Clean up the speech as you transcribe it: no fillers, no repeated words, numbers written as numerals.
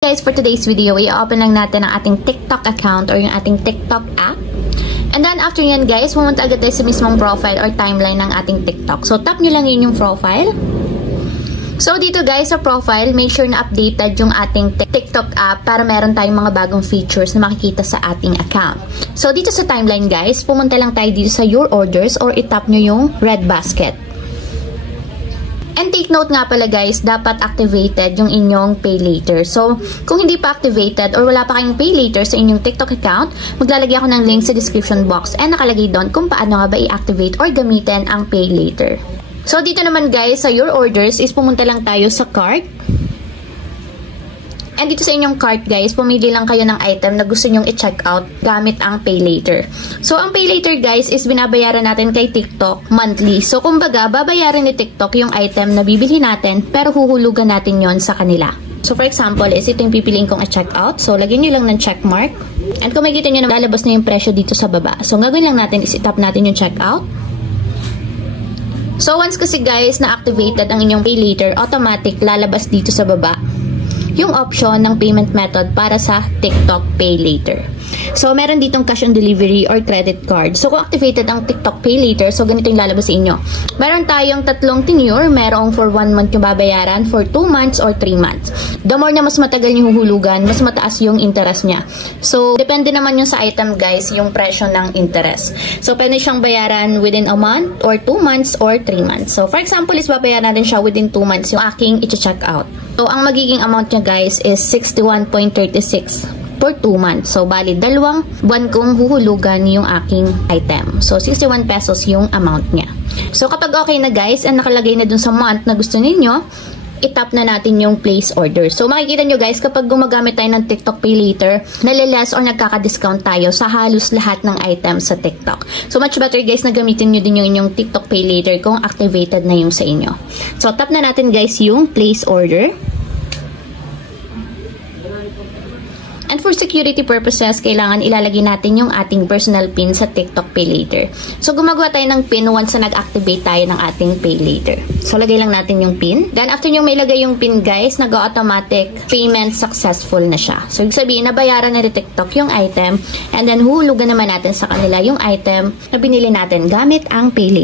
Guys, for today's video, i-open lang natin ang ating TikTok account or yung ating TikTok app. And then after yan guys, pumunta agad tayo sa mismong profile or timeline ng ating TikTok. So tap nyo lang yun yung profile. So dito guys sa profile, make sure na updated yung ating TikTok app para meron tayong mga bagong features na makikita sa ating account. So dito sa timeline guys, pumunta lang tayo dito sa your orders or itap nyo yung red basket. And take note nga pala guys, dapat activated yung inyong pay later. So, kung hindi pa activated or wala pa kayong pay later sa inyong TikTok account, maglalagay ako ng link sa description box and nakalagay doon kung paano nga ba i-activate or gamitin ang pay later. So, dito naman guys, sa your orders is pumunta lang tayo sa cart. And dito sa inyong cart guys, pumili lang kayo ng item na gusto nyong i-check out gamit ang pay later. So, ang pay later guys is binabayaran natin kay TikTok monthly. So, kumbaga, babayaran ni TikTok yung item na bibili natin pero huhulugan natin yon sa kanila. So, for example, is ito yung pipiliin kong i-check out. So, lagyan nyo lang ng check mark. And kung makikita nyo na lalabas na yung presyo dito sa baba. So, ang gagawin lang natin is itap natin yung check out. So, once kasi guys na activated ang inyong pay later, automatic lalabas dito sa baba yung option ng payment method para sa TikTok Pay Later. So, meron ditong cash on delivery or credit card. So, kung activated ang TikTok Pay Later, so ganito yung lalabas sa inyo. Meron tayong tatlong tenure. Merong for 1 month yung babayaran, for 2 months or 3 months. The more na mas matagal yung huhulugan, mas mataas yung interest niya. So, depende naman yung sa item guys, yung presyo ng interest. So, pwede siyang bayaran within a month or 2 months or 3 months. So, for example, is babayaran natin siya within 2 months yung aking i-check out. So, ang magiging amount niya guys is 61.36 for 2 months. So, bali, 2 buwan kong huhulugan yung aking item. So, 61 pesos yung amount niya. So, kapag okay na guys, and nakalagay na dun sa month na gusto ninyo, itap na natin yung place order. So, makikita nyo guys, kapag gumagamit tayo ng TikTok Pay Later, nalilas or nagkaka-discount tayo sa halos lahat ng items sa TikTok. So, much better guys na gamitin nyo din yung inyong TikTok Pay Later kung activated na yung sa inyo. So, tap na natin guys yung place order. And for security purposes, kailangan ilalagay natin yung ating personal PIN sa TikTok Pay Later. So, gumagawa tayo ng PIN once na nag-activate tayo ng ating Pay Later. So, lagay lang natin yung PIN. Then, after nyo may lagay yung PIN, guys, nag-automatic payment successful na siya. So, ibig sabihin, nabayaran na ni TikTok yung item and then huhulugan naman natin sa kanila yung item na binili natin gamit ang Pay Later.